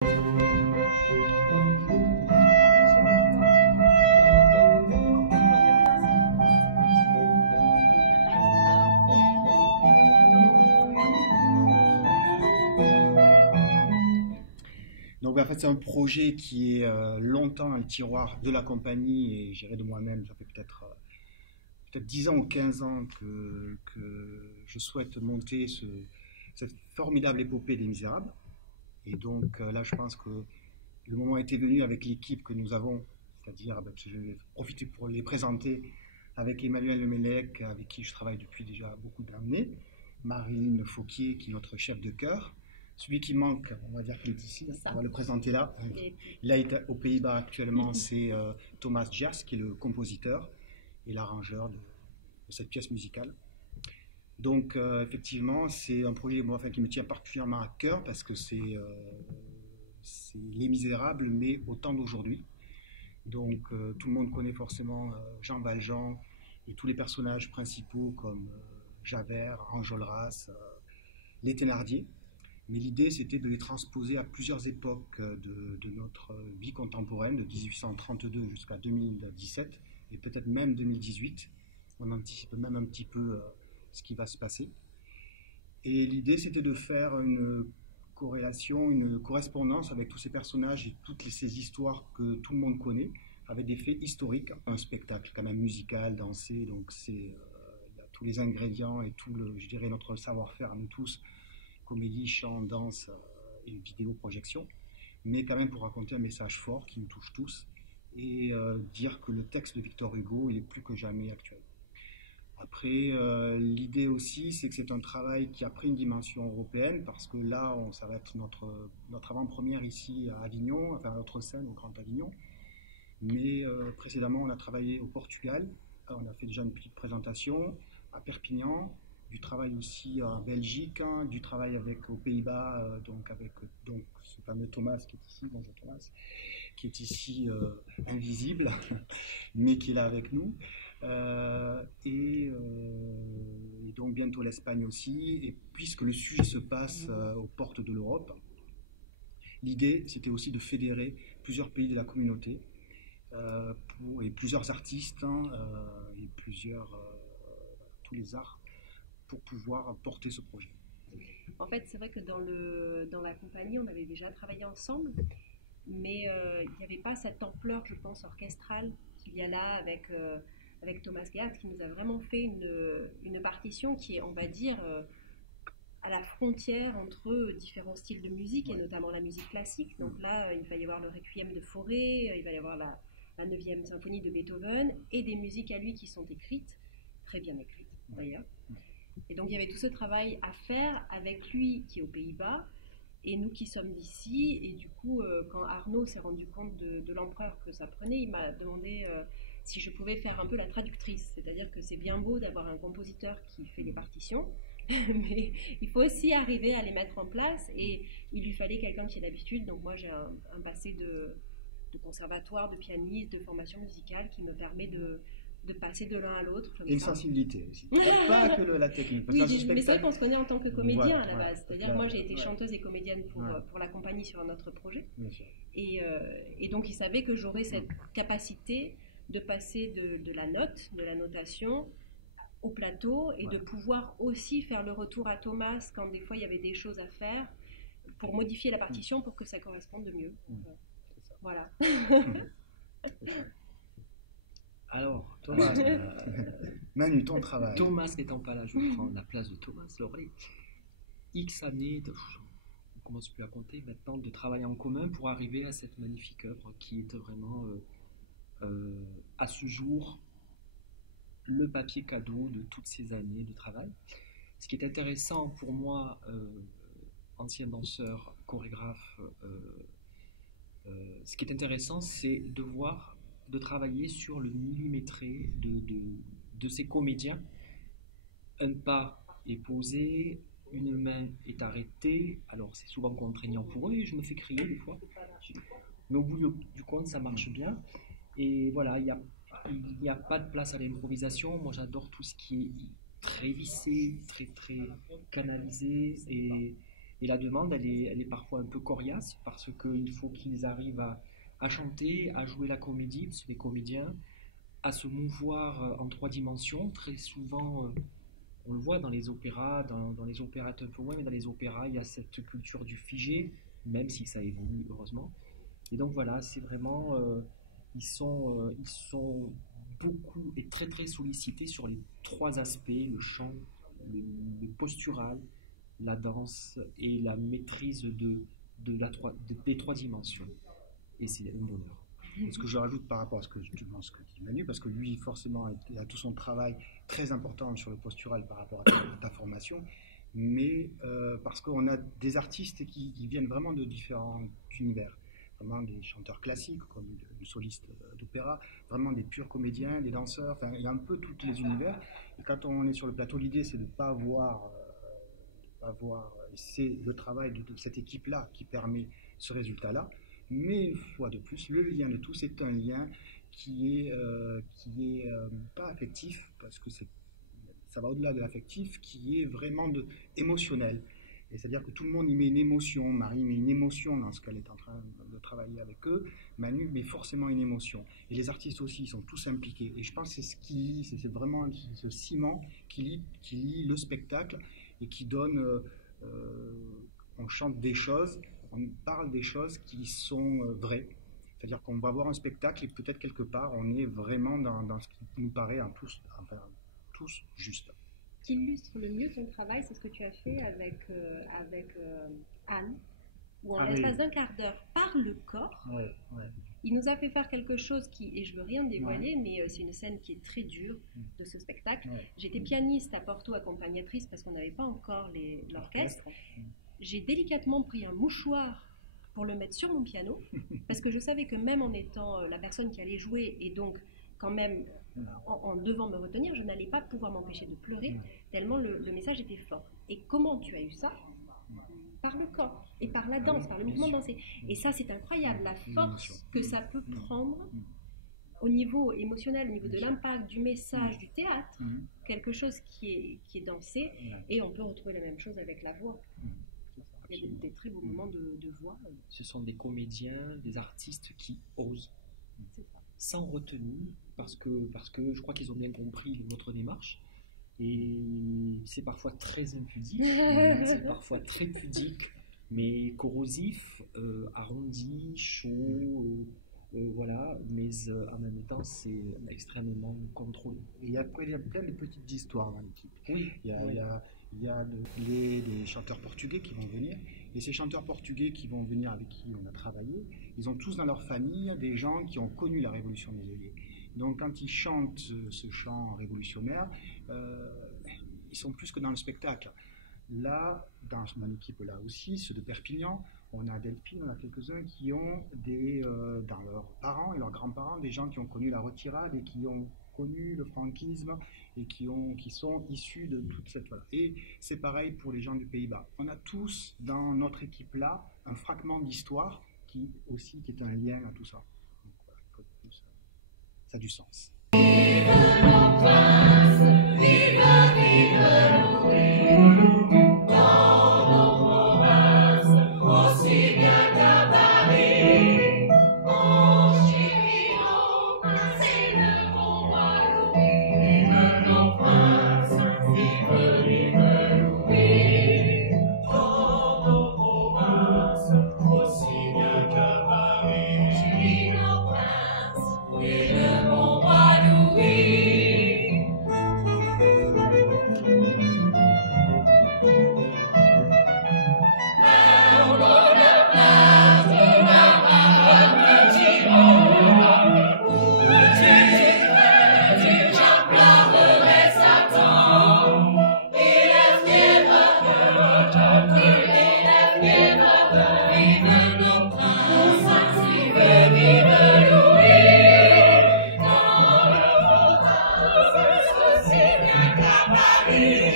Donc en fait, c'est un projet qui est longtemps dans le tiroir de la compagnie et géré de moi-même. Ça fait peut-être 10 ans ou 15 ans que je souhaite monter cette formidable épopée des Misérables. Et donc là, je pense que le moment était venu avec l'équipe que nous avons, c'est-à-dire, je vais profiter pour les présenter avec Emmanuel Lemelec, avec qui je travaille depuis déjà beaucoup d'années, Marine Fauquier, qui est notre chef de chœur. Celui qui manque, on va dire qu'il est ici, on va le présenter là. Il est aux Pays-Bas actuellement, c'est Thomas Jas, qui est le compositeur et l'arrangeur de cette pièce musicale. Donc effectivement, c'est un projet qui me tient particulièrement à cœur parce que c'est Les Misérables, mais au temps d'aujourd'hui. Donc tout le monde connaît forcément Jean Valjean et tous les personnages principaux comme Javert, Enjolras, les Thénardier. Mais l'idée, c'était de les transposer à plusieurs époques de notre vie contemporaine, de 1832 jusqu'à 2017, et peut-être même 2018. On anticipe même un petit peu ce qui va se passer. Et l'idée, c'était de faire une corrélation, une correspondance avec tous ces personnages et toutes ces histoires que tout le monde connaît, avec des faits historiques. Un spectacle quand même musical, dansé, donc il y a tous les ingrédients et tout, je dirais, notre savoir-faire à nous tous, comédie, chant, danse et vidéo, projection, mais quand même pour raconter un message fort qui nous touche tous et dire que le texte de Victor Hugo, il est plus que jamais actuel. Après, l'idée aussi, c'est que c'est un travail qui a pris une dimension européenne, parce que là, ça va être notre avant-première ici à Avignon, enfin notre scène au Grand Avignon, mais précédemment, on a travaillé au Portugal, on a fait déjà une petite présentation, à Perpignan, du travail aussi en Belgique, hein, du travail aux Pays-Bas, avec ce fameux Thomas qui est ici, bonjour Thomas, qui est ici invisible, mais qui est là avec nous. Et donc bientôt l'Espagne aussi, et puisque le sujet se passe aux portes de l'Europe, l'idée c'était aussi de fédérer plusieurs pays de la communauté et plusieurs artistes et tous les arts pour pouvoir porter ce projet. En fait, c'est vrai que dans la compagnie, on avait déjà travaillé ensemble, mais il n'y avait pas cette ampleur, je pense, orchestrale qu'il y a là avec Thomas Geat, qui nous a vraiment fait une partition qui est, on va dire, à la frontière entre différents styles de musique, et notamment la musique classique. Donc là, il va y avoir le Requiem de Fauré, il va y avoir la 9e symphonie de Beethoven, et des musiques à lui qui sont écrites, très bien écrites d'ailleurs. Et donc il y avait tout ce travail à faire avec lui qui est aux Pays-Bas et nous qui sommes d'ici. Et du coup, quand Arnaud s'est rendu compte de l'ampleur que ça prenait, il m'a demandé si je pouvais faire un peu la traductrice. C'est-à-dire que c'est bien beau d'avoir un compositeur qui fait les partitions, mais il faut aussi arriver à les mettre en place, et il lui fallait quelqu'un qui ait l'habitude. Donc moi j'ai un passé de conservatoire, de pianiste, de formation musicale qui me permet de passer de l'un à l'autre. Et une sensibilité aussi. Pas que la technique. Oui, mais c'est vrai qu'on se connaît en tant que comédien à la base. C'est-à-dire moi j'ai été chanteuse et comédienne pour la compagnie sur un autre projet. Et donc il savait que j'aurais cette capacité de passer de la note, de la notation au plateau, et de pouvoir aussi faire le retour à Thomas quand des fois il y avait des choses à faire pour modifier la partition pour que ça corresponde de mieux. Voilà. Alors, Thomas, Manu, ton travail. Thomas n'étant pas là, je vais prendre la place de Thomas Loré. X années, on ne commence plus à compter maintenant, de travail en commun pour arriver à cette magnifique œuvre qui est vraiment, à ce jour, le papier cadeau de toutes ces années de travail. Ce qui est intéressant pour moi, ancien danseur, chorégraphe, ce qui est intéressant, c'est de travailler sur le millimétré de ces comédiens. Un pas est posé, une main est arrêtée, alors c'est souvent contraignant pour eux et je me fais crier des fois, mais au bout du compte ça marche bien. Et voilà, il n'y a pas de place à l'improvisation. Moi j'adore tout ce qui est très vissé, très très canalisé, et Et la demande, elle est parfois un peu coriace parce qu'il faut qu'ils arrivent à chanter, à jouer la comédie, parce que les comédiens, à se mouvoir en 3 dimensions. Très souvent, on le voit dans les opéras, dans les opérettes un peu moins, mais dans les opéras, il y a cette culture du figé, même si ça évolue, heureusement. Et donc voilà, c'est vraiment, ils sont beaucoup et très très sollicités sur les 3 aspects, le chant, le postural, la danse et la maîtrise des 3 dimensions. Et c'est un bonheur. Et ce que je rajoute par rapport à ce que dit Manu, parce que lui, forcément, il a tout son travail très important sur le postural par rapport à ta formation, mais parce qu'on a des artistes qui viennent vraiment de différents univers. Vraiment des chanteurs classiques, comme le soliste d'opéra, vraiment des purs comédiens, des danseurs, enfin, il y a un peu tous les univers. Et quand on est sur le plateau, l'idée, c'est de ne pas avoir... c'est le travail de cette équipe-là qui permet ce résultat-là. Mais une fois de plus, le lien de tous, c'est un lien qui est pas affectif, parce que ça va au-delà de l'affectif, qui est vraiment émotionnel. Et c'est-à-dire que tout le monde y met une émotion. Marie met une émotion dans ce qu'elle est en train de travailler avec eux. Manu met forcément une émotion. Et les artistes aussi, ils sont tous impliqués. Et je pense que c'est vraiment ce ciment qui lie le spectacle et qui donne... on chante des choses, on parle des choses qui sont vraies. C'est-à-dire qu'on va voir un spectacle et peut-être quelque part, on est vraiment dans ce qui nous paraît tous juste. Ce qui illustre le mieux ton travail, c'est ce que tu as fait avec Anne, où en l'espace d'un quart d'heure, par le corps, il nous a fait faire quelque chose qui, et je veux rien dévoiler, mais c'est une scène qui est très dure de ce spectacle. J'étais pianiste à Porto, accompagnatrice, parce qu'on n'avait pas encore l'orchestre. J'ai délicatement pris un mouchoir pour le mettre sur mon piano, parce que je savais que même en étant la personne qui allait jouer, et donc quand même en devant me retenir, je n'allais pas pouvoir m'empêcher de pleurer, tellement le message était fort. Et comment tu as eu ça? Par le corps et par la danse, par le mouvement dansé. Et ça, c'est incroyable, la force que ça peut prendre au niveau émotionnel, au niveau de l'impact, du message, du théâtre, quelque chose qui est dansé, et on peut retrouver la même chose avec la voix. Il y a des très beaux moments de voix. Ce sont des comédiens, des artistes qui osent, sans retenue, parce que je crois qu'ils ont bien compris notre démarche. Et c'est parfois très impudique, c'est parfois très pudique, mais corrosif, arrondi, chaud, voilà, mais en même temps c'est extrêmement contrôlé. Et il y a plein de petites histoires dans l'équipe. Oui. Il y a les chanteurs portugais qui vont venir, et ces chanteurs portugais qui vont venir avec qui on a travaillé, ils ont tous dans leur famille des gens qui ont connu la Révolution des œillets. Donc quand ils chantent ce chant révolutionnaire, ils sont plus que dans le spectacle. Là, dans mon équipe là aussi, ceux de Perpignan, on a Delphine, on a quelques-uns qui ont dans leurs parents et leurs grands-parents, des gens qui ont connu la retirade et qui ont connu le franquisme et qui sont issus de toute cette... Voilà. Et c'est pareil pour les gens du Pays-Bas. On a tous dans notre équipe là un fragment d'histoire qui est un lien à tout ça. Donc, voilà, ça a du sens. Vive nos princes, vive, vive Louis, dans nos provinces, aussi bien qu'à Paris. On chérit nos princes et le bon roi Louis. Vive nos princes, vive, vive Louis, dans nos provinces, aussi bien qu'à Paris. Chérit nos princes et le bon roi Louis.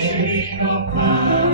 Chérit nos princes.